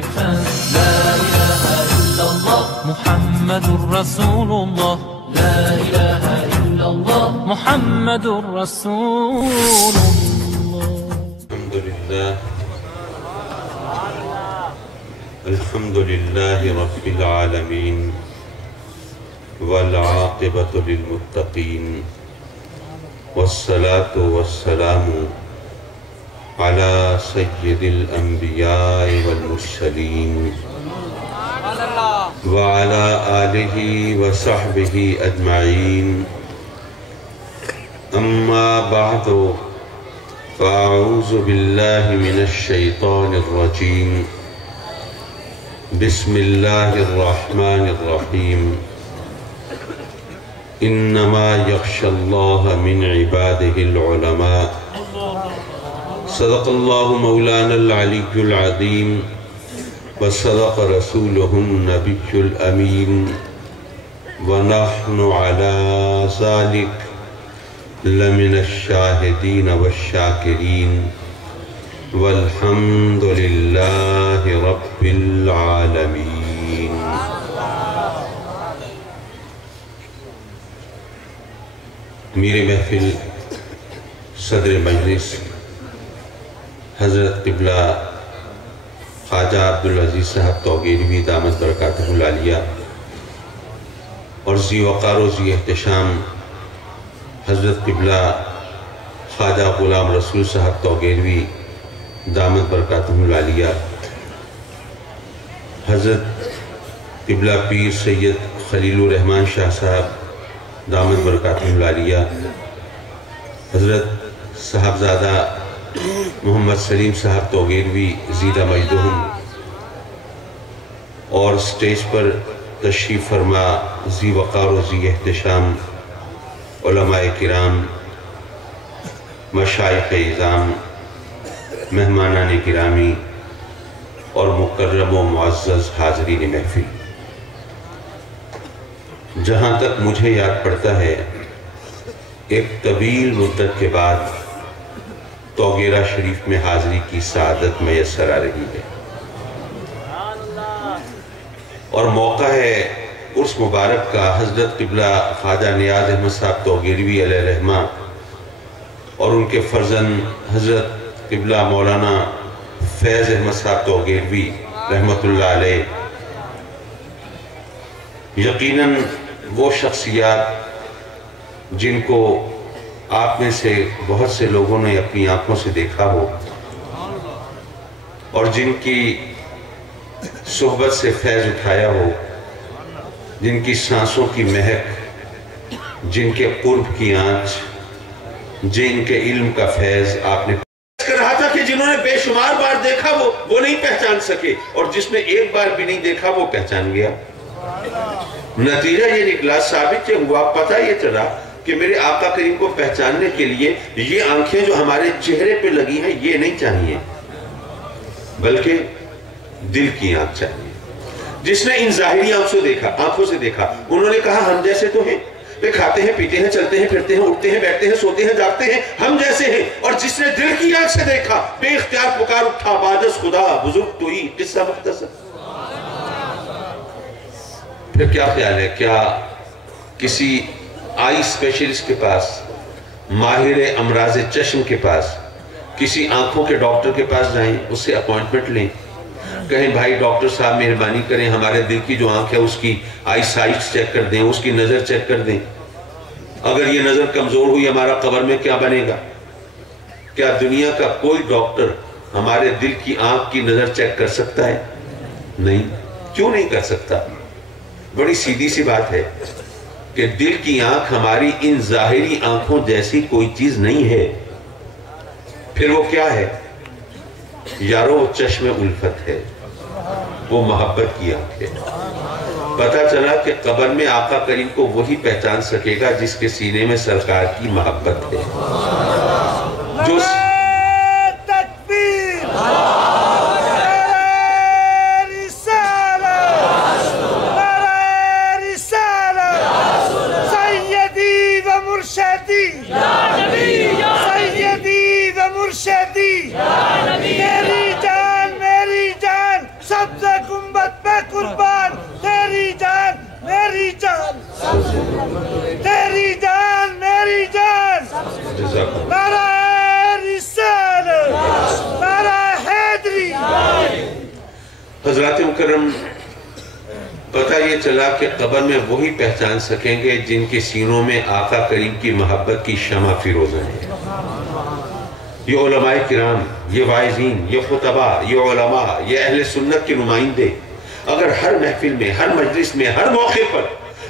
لا إله إلا الله محمد رسول الله لا إله إلا الله محمد رسول الله. الحمد لله رب العالمين والعاقبة للمتقين والصلاة والسلام على سيد الأنبياء والمرسلين وعلى آله وصحبه أجمعين. أما بعد فأعوذ بالله من الشيطان الرجيم. بسم الله الرحمن الرحيم. إنما يخشى الله من عباده العلماء. صدق الله مولانا العلي العظيم وصدق رسوله النبي الأمين ونحن على ذلك لمن الشاهدين والشاكرين والحمد لله رب العالمين. میرے محفل صدر مجلس حضرت قبلہ خواجہ عبدالعزیز صاحب توگیروی دامت برکاتہ العالیہ اور ذی وقار و ذی احتشام حضرت قبلہ خواجہ غلام رسول صاحب توگیروی دامت برکاتہ العالیہ، حضرت قبلہ پیر سید خلیل الرحمن شاہ صاحب دامت برکاتہ العالیہ، حضرت صاحبزادہ محمد سلیم صاحب توگیروی زیدہ مجدہم، اور سٹیج پر تشریف فرما ذی وقار و ذی احتشام علماء کرام، مشائخ اعظام، مہمانان گرامی اور مکرم و معزز حاضرین محفل، جہاں تک مجھے یاد پڑتا ہے ایک طویل مدت کے بعد توگیرہ شریف میں حاضری کی سعادت میسر آ رہی ہے، اور موقع ہے عرس مبارک کا حضرت قبلہ خواجہ نیاز احمد صاحب توگیروی علیہ رحمہ اور ان کے فرزند حضرت قبلہ مولانا فیض احمد صاحب توگیروی رحمت اللہ علیہ. یقیناً وہ شخصیات جن کو آپ میں سے بہت سے لوگوں نے اپنی آنکھوں سے دیکھا ہو اور جن کی صحبت سے فیض اٹھایا ہو، جن کی سانسوں کی مہک، جن کے قرب کی آنچ، جن کے علم کا فیض آپ نے کر رہا تھا کہ جنہوں نے بے شمار بار دیکھا وہ نہیں پہچان سکے، اور جس نے ایک بار بھی نہیں دیکھا وہ پہچان گیا. نتیجہ یہ نکلا، ثابت یہ ہوا، پتہ یہ چلا کہ میرے آقا کریم کو پہچاننے کے لیے یہ آنکھیں جو ہمارے چہرے پہ لگی ہیں یہ نہیں چاہیے، بلکہ دل کی آنکھ چاہیے. جس نے ان ظاہری آنکھوں سے دیکھا، انہوں نے کہا ہم جیسے تو ہیں، کھاتے ہیں، پیتے ہیں، چلتے ہیں، پھرتے ہیں، اٹھتے ہیں، بیٹھتے ہیں، سوتے ہیں، جاگتے ہیں، ہم جیسے ہیں. اور جس نے دل کی آنکھ سے دیکھا، بے اختیار پکار اٹھا بادس خدا بزرگ توئی، قصہ مختصر. پھر کیا خیال ہے، کیا کسی آئی اسپیشلسٹ کے پاس، ماہر امراض چشم کے پاس، کسی آنکھوں کے ڈاکٹر کے پاس جائیں، اس سے اپوائنٹمنٹ لیں، کہیں بھائی ڈاکٹر صاحب مہربانی کریں، ہمارے دل کی جو آنکھ ہے اس کی آئی سائٹس چیک کر دیں، اس کی نظر چیک کر دیں، اگر یہ نظر کمزور ہوئی ہمارا قبر میں کیا بنے گا؟ کیا دنیا کا کوئی ڈاکٹر ہمارے دل کی آنکھ کی نظر چیک کر سکتا ہے؟ نہیں. کیوں نہیں کر سکتا؟ بڑی سیدھی سی بات ہے کہ دل کی آنکھ ہماری ان ظاہری آنکھوں جیسی کوئی چیز نہیں ہے. پھر وہ کیا ہے؟ یارو وہ چشم الفت ہے، وہ محبت کی آنکھ ہے. پتہ چلا کہ قبر میں آقا کریم کو وہی پہچان سکے گا جس کے سینے میں سرکار کی محبت ہے. جو میری جان سب حضرات مکرم، پتہ یہ چلا کہ قبر میں وہی پہچان سکیں گے جن کے سینوں میں آقا کریم کی محبت کی شمع فیروزہ ہے۔ یہ علماء کرام، یہ واعظین، یہ خطباء، یہ علماء، یہ اہل سنت کے نمائندے اگر ہر محفل میں، ہر مجلس میں، ہر موقع پر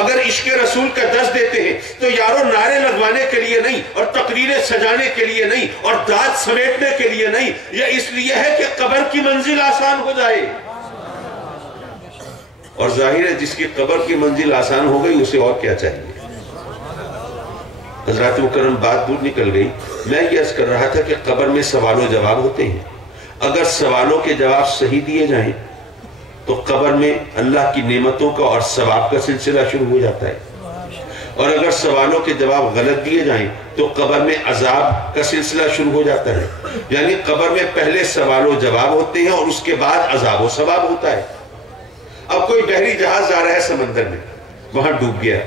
اگر عشق رسول کا درس دیتے ہیں تو یارو نعرے لگوانے کے لیے نہیں اور تقریریں سجانے کے لیے نہیں اور داد سمیٹنے کے لیے نہیں، یہ اس لیے ہے کہ قبر کی منزل آسان ہو جائے۔ اور ظاہر ہے جس کی قبر کی منزل آسان ہو گئی اسے اور کیا چاہیے۔ حضرات مکرم، بات دور نکل گئی۔ میں یہ عرض کر رہا تھا کہ قبر میں سوال و جواب ہوتے ہیں، اگر سوالوں کے جواب صحیح دیے جائیں تو قبر میں اللہ کی نعمتوں کا اور ثواب کا سلسلہ شروع ہو جاتا ہے، اور اگر سوالوں کے جواب غلط دیے جائیں تو قبر میں عذاب کا سلسلہ شروع ہو جاتا ہے۔ یعنی قبر میں پہلے سوال و جواب ہوتے ہیں اور اس کے بعد عذاب و ثواب ہوتا ہے۔ اب کوئی بحری جہاز جا رہا ہے سمندر میں، وہاں ڈوب گیا،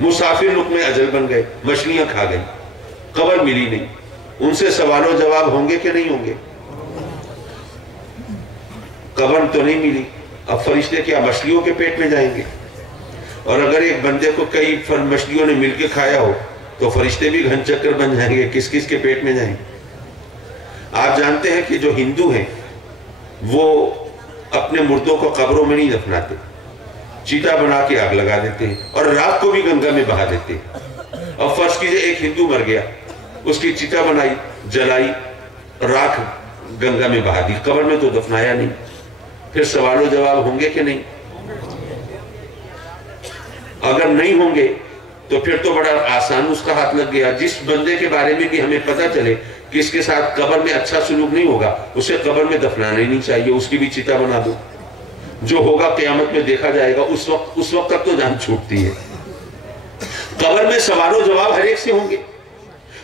مسافر لقمے اجل بن گئے، مچھلیاں کھا گئی، قبر ملی نہیں، ان سے سوال و جواب ہوں گے کہ نہیں ہوں گے؟ قبر تو نہیں ملی، اب فرشتے کیا مچھلیوں کے پیٹ میں جائیں گے؟ اور اگر ایک بندے کو کئی مچھلیوں نے مل کے کھایا ہو تو فرشتے بھی گھن چکر بن جائیں گے، کس کس کے پیٹ میں جائیں گے؟ آپ جانتے ہیں کہ جو ہندو ہیں وہ اپنے مردوں کو قبروں میں نہیں دفناتے، چیتا بنا کے آگ لگا دیتے ہیں اور رات کو بھی گنگا میں بہا دیتے ہیں۔ اب فرض کیجئے ایک ہندو مر گیا، اس کی چیتا بنائی، جلائی، راکھ گنگا میں بہا دی، قبر میں تو دفنایا نہیں، پھر سوال و جواب ہوں گے کہ نہیں؟ اگر نہیں ہوں گے تو پھر تو بڑا آسان اس کا ہاتھ لگ گیا۔ جس بندے کے بارے میں بھی ہمیں پتہ چلے کہ اس کے ساتھ قبر میں اچھا سلوک نہیں ہوگا، اسے قبر میں دفنانا ہی نہیں چاہیے، اس کی بھی چیتا بنا دو، جو ہوگا قیامت میں دیکھا جائے گا، اس وقت تک تو جان چھوٹتی ہے۔ قبر میں سوال و جواب ہر ایک سے ہوں گے،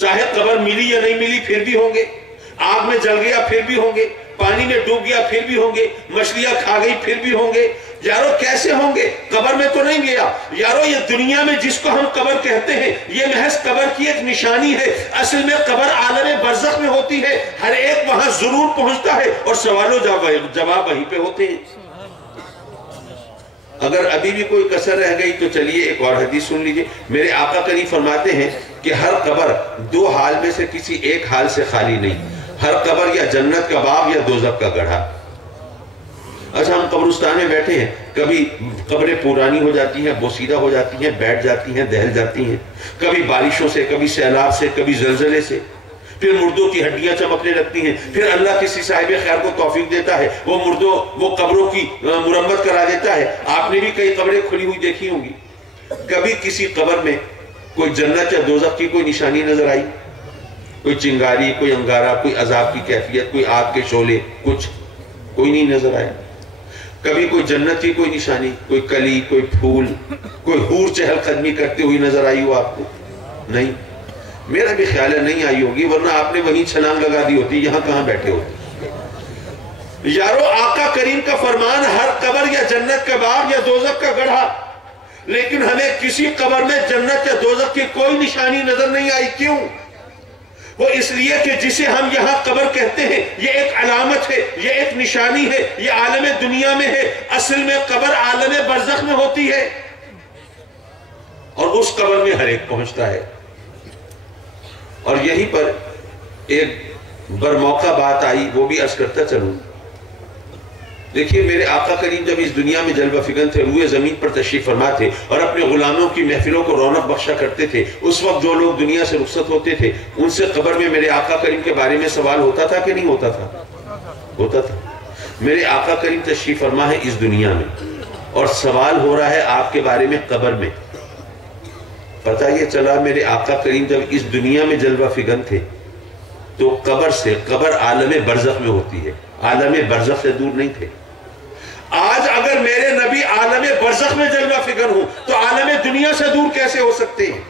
چاہے قبر ملی یا نہیں ملی پھر بھی ہوں گے، آگ میں جل گیا پھر بھی ہوں گے، پانی میں ڈوب گیا پھر بھی ہوں گے، مچھلیاں کھا گئی پھر بھی ہوں گے۔ یارو کیسے ہوں گے؟ قبر میں تو نہیں گیا۔ یارو یہ دنیا میں جس کو ہم قبر کہتے ہیں یہ محض قبر کی ایک نشانی ہے، اصل میں قبر عالم برزخ میں ہوتی ہے، ہر ایک وہاں ضرور پہنچتا ہے اور سوال و جواب وہیں پہ ہوتے ہیں۔ اگر ابھی بھی کوئی کسر رہ گئی تو چلیے ایک اور حدیث سن لیجئے۔ میرے آقا کریم فرماتے ہیں کہ ہر قبر دو حال میں سے کسی ایک حال سے خالی نہیں، ہر قبر یا جنت کا باغ یا دوزخ کا گڑھا۔ اچھا، ہم قبرستان میں بیٹھے ہیں، کبھی قبریں پرانی ہو جاتی ہیں، بوسیدہ ہو جاتی ہیں، بیٹھ جاتی ہیں، دہل جاتی ہیں، کبھی بارشوں سے، کبھی سیلاب سے، کبھی زلزلے سے، پھر مردوں کی ہڈیاں چمکنے لگتی ہیں، پھر اللہ کسی صاحب خیر کو توفیق دیتا ہے، وہ قبروں کی مرمت کرا دیتا ہے۔ آپ نے بھی کئی قبریں کھلی ہوئی دیکھی ہوں گی، کبھی کسی قبر میں کوئی جنت یا دوزخ کی کوئی نشانی نظر آئی؟ کوئی چنگاری، کوئی انگارہ، کوئی عذاب کی کیفیت، کوئی آگ کے شعلے، کچھ کوئی نہیں نظر آیا۔ کبھی کوئی جنت کی کوئی نشانی، کوئی کلی، کوئی پھول، کوئی حور چہل قدمی کرتے ہوئی نظر آئی ہو آپ کو؟ نہیں، میرا بھی خیال ہے نہیں آئی ہوگی، ورنہ آپ نے وہیں چھلانگ لگا دی ہوتی، یہاں کہاں بیٹھے ہوتے۔ یارو آقا کریم کا فرمان ہر قبر یا جنت کا باغ یا دوزخ کا گڑھا، لیکن ہمیں کسی قبر میں جنت یا دوزخ کی کوئی نشانی نظر نہیں آئی۔ کیوں؟ وہ اس لیے کہ جسے ہم یہاں قبر کہتے ہیں یہ ایک علامت ہے، یہ ایک نشانی ہے، یہ عالم دنیا میں ہے، اصل میں قبر عالم برزخ میں ہوتی ہے، اور اس قبر میں ہر ایک پہنچتا ہے۔ اور یہیں پر ایک برموقع بات آئی، وہ بھی عرض کرتا چلوں۔ دیکھیے، میرے آقا کریم جب اس دنیا میں جلوہ فکن تھے، روئے زمین پر تشریف فرما تھے اور اپنے غلاموں کی محفلوں کو رونق بخشا کرتے تھے، اس وقت جو لوگ دنیا سے رخصت ہوتے تھے ان سے قبر میں میرے آقا کریم کے بارے میں سوال ہوتا تھا کہ نہیں ہوتا تھا؟ ہوتا تھا۔ میرے آقا کریم تشریف فرما ہے اس دنیا میں اور سوال ہو رہا ہے آپ کے بارے میں قبر میں۔ پتہ یہ چلا میرے آقا کریم جب اس دنیا میں جلوہ فکن تھے تو قبر عالم برزخ میں ہوتی ہے، عالم برزخ سے دور نہیں تھے۔ آج اگر میرے نبی عالم برزخ میں جلوہ فکر ہوں تو عالم دنیا سے دور کیسے ہو سکتے ہیں؟